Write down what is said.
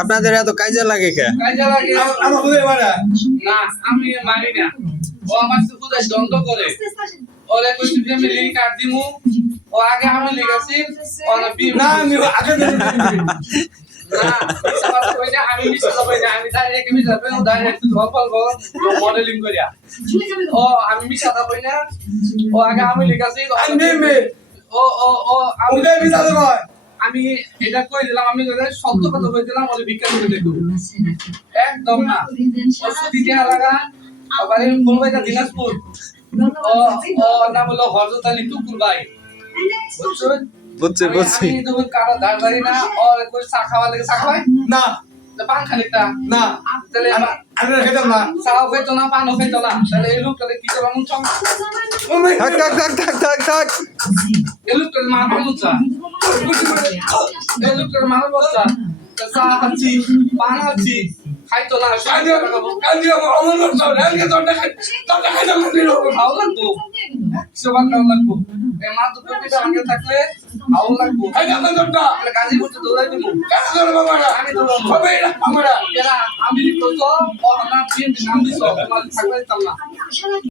আপনাদের এত কাজে লাগে কে? না আমি মারি না, ও আমার সাথে খুদাই দ্বন্দ্ব করে। ওরে কইছি যে আমি লিঙ্ক কাট দিমু, ও আগে আমি লিখাছি, ও না বি না আমি আগে না সবাই কই না আমি মিশে যাবই না, আমি ডাইরেক্ট মিশে যাবো, ডাইরেক্ট গল্প মডেলিং করিয়া। ও আমি মিশে যাবই না, ও আগে আমি লিখাছি, ও ও ও আমি মিশে যাব। আমি এটা কই দিলাম, আমি সত্য কথা কই দিলাম, ওরে ভিক্ষা করে দেখো একদম না। ও সুদি দেয়া লাগা আবার মুম্বাইটা দিনাজপুর, ও ও নাম হলো হযরত আলী টুকুর ভাই, বুঝছো? বুঝছি। আমি যখন কারো দাঁড়াই না, ওর কই চা খাওয়া লাগে, চা খাওয়াই না, পান খানিকটা না, তাহলে আমি খেতাম না, চাও খেতো না, পানও খেতো না, তাহলে এই লোকটাকে কি করলাম চং থাক থাক থাক থাক থাক থাক। এই লোকটার মা বাচ্চা, এই লোকটার মা বাচ্চা চা খাচ্ছি, পান খাচ্ছি, খাইতো না, ভালো লাগতো, সেবা কেমন লাগবো? এই মা দুটো পিঠা আগে থাকলে ভালো লাগবো। গাজীপুর তো দৌড়াই দিব, আমি দৌড়াবো, আমি তো নাম দিছ, থাকলে না।